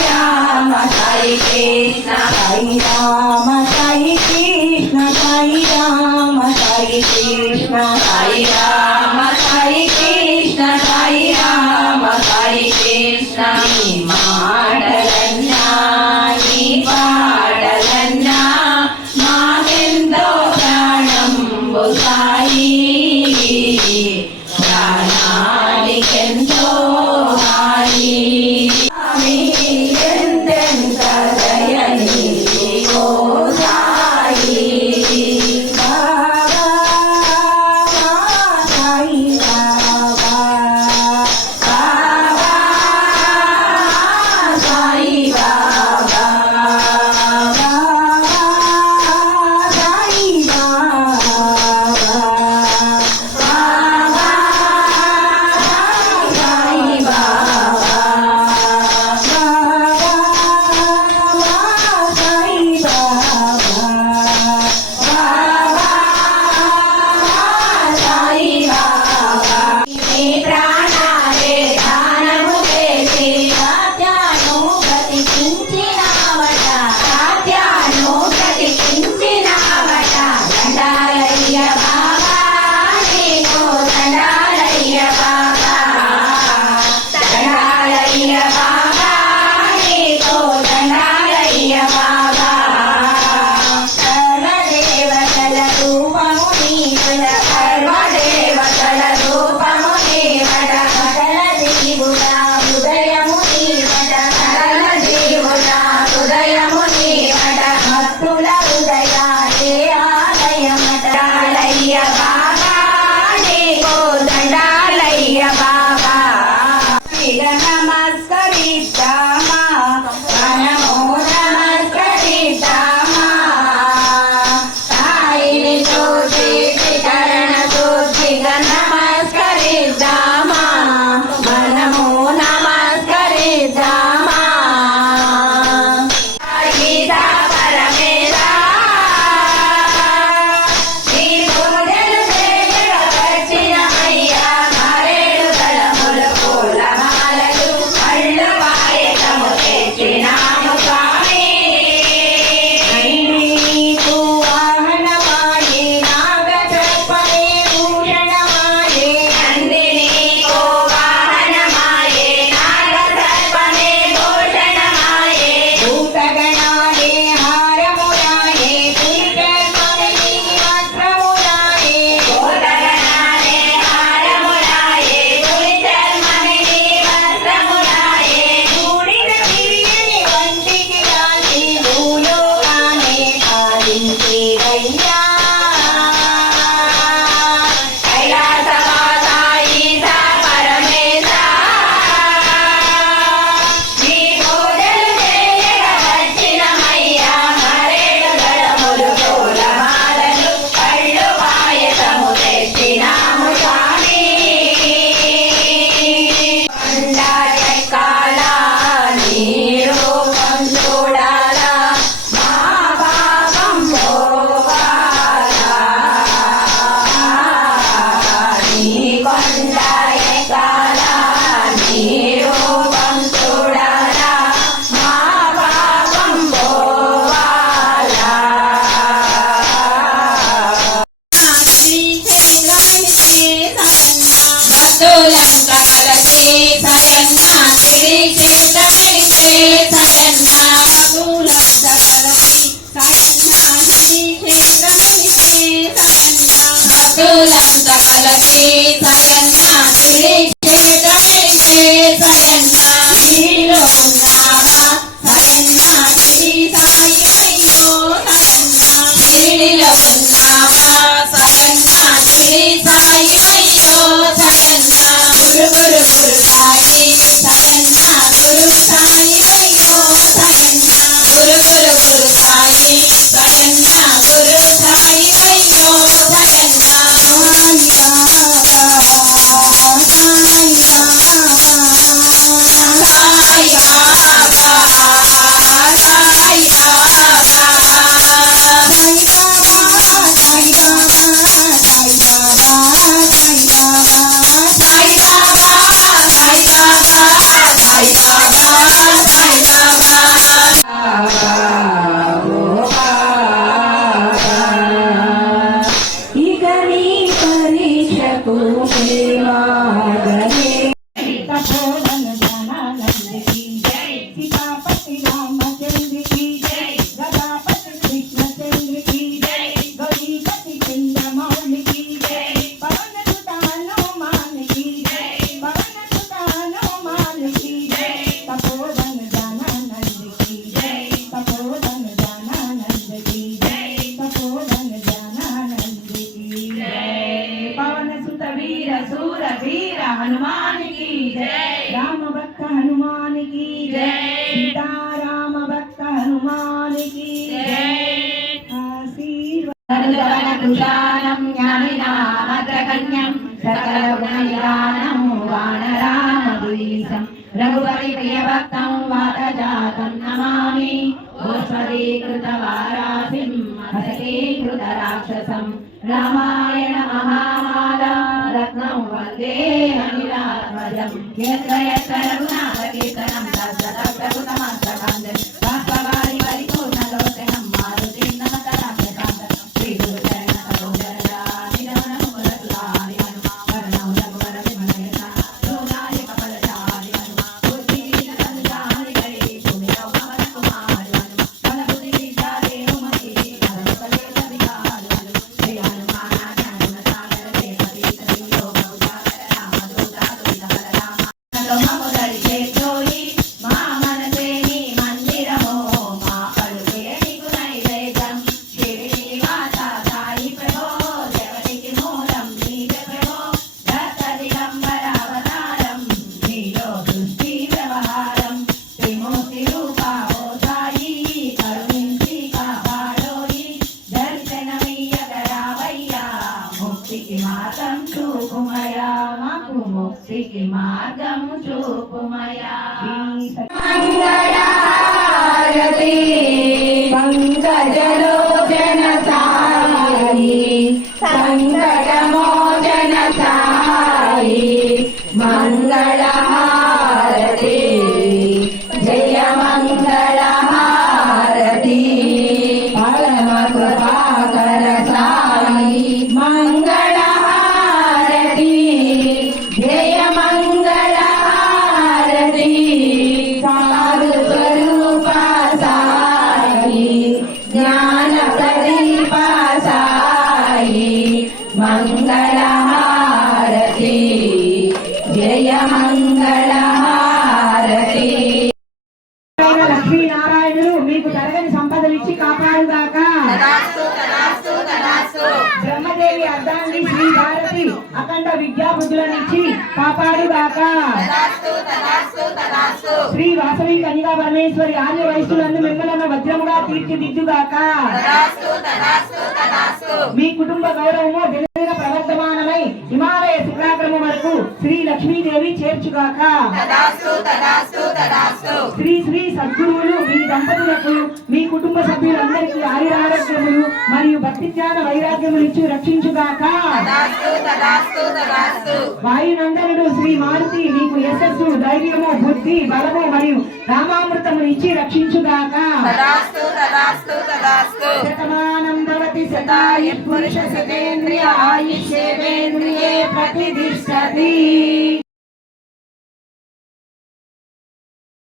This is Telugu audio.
రామ సాయి కృష్ణ సాయి రామ సాయి కృష్ణ సాయి రామ సాయి కృష్ణ సాయి రామ సాయి కృష్ణ సాయి రామ సాయి కృష్ణ నీ మాటలన్నా నీ పాటలన్నా మాకెంతో ప్రాణంబు సాయి ప్రాణానికెంతో హాయి ఎంతెంత దయనీకో సీతారామ భక్త హనుమానికి కుశాలం జ్ఞానినామగ్రగణ్యం సకల గుణనిదానం వానరామద్వీశం రఘుపతి ప్రియభక్తం వాతజాతం నమామి ఓస్వదీకృత వారాసిం హసీకృత రాక్షసం రామాయణ మహామాల రత్నం వందే అనిలాత్మజం యత్ర యత్ర రఘునాథ కీర్తనం తత్ర తత్ర కృతమస్తకాంతం బాష్పవారి పరిపూర్ణలోచనం మారుతి నమత రాక్షసాంతం శ్రీ గురు చరణ సరోజరజా నిరమణ మురతులారి హనుమా వరణం రఘువర విమలేశ లోకాయ కపలచారి హనుమా బుద్ధి సంచారి హరి సుమిరౌ పవన కుమారి హనుమా బలబుద్ధి విద్యా దేవమతి పరమపదేశ వికారి హనుమా శ్రీ హనుమాన జ్ఞాన సాగర దేవతి శ్రీయో బహుజాగర రామ దూత తులిత బలరామ నమోదరి చేతోయి మా మనసే నీ మందిరమో మా పలుకే నీకు నైవేద్యం శ్రీనివాస సాయి ప్రభో జగతికి మూలం నీవే ప్రభో దత్త దిగంబర అవతారం నీలో సృష్టి వ్యవహారం త్రిమూర్తి రూపా ఓ సాయి కరుణించి కాపాడోయి దర్శనమియ్యగరావయ్యా ముక్తికి మార్గం చూపుమయా మాకు ముక్తికి మార్గం చూపుమయా మంగళహారతి పంకజలోచన సాయి సంకటమోచన సాయి మంగళహారతి జయ మంగళహారతి పరమ కృపాకర సాయి మంగళహారతి జయ మంగళహారతి సాధు స్వరూప సాయి జ్ఞాన ప్రదీప సాయి మంగళహారతి జయ మంగళహారతి లక్ష్మీనారాయణులు మీకు తరగని సంపదలిచ్చి కాపాడుగాక బ్రహ్మదేవి అర్ధాంగి శ్రీ భారతి అఖండ విద్యా బుద్ధులనిచ్చి కాపాడుగాక శ్రీ వాసవి కన్యకా పరమేశ్వరి ఆర్య వయస్సులందు మిమ్మలను వజ్రముగా తీర్చిదిద్దుగాక మీ కుటుంబ గౌరవము దినదిన ప్రవర్ధమానమై హిమాలయ శిఖరాగ్రము వరకు శ్రీ లక్ష్మీదేవి చేర్చుగాక శ్రీ శ్రీ సద్గురువులు మీ దంపతులకు మీ కుటుంబ సభ్యులందరికీ ఆయురారోగ్యములు మరియు భక్తి జ్ఞాన వైరాగ్యములు ఇచ్చి రక్షించుగాక వాయునందనుడు శ్రీ మారుతి మీకు యశస్సు ధైర్యము బుద్ధి బలము మరియు రామామృతములు ఇచ్చి రక్షించుగాక శతమానం భవతి శతాయు పురుష శతేంద్రియ ఆయుష్యేంద్రియే ప్రతిదిష్టతి.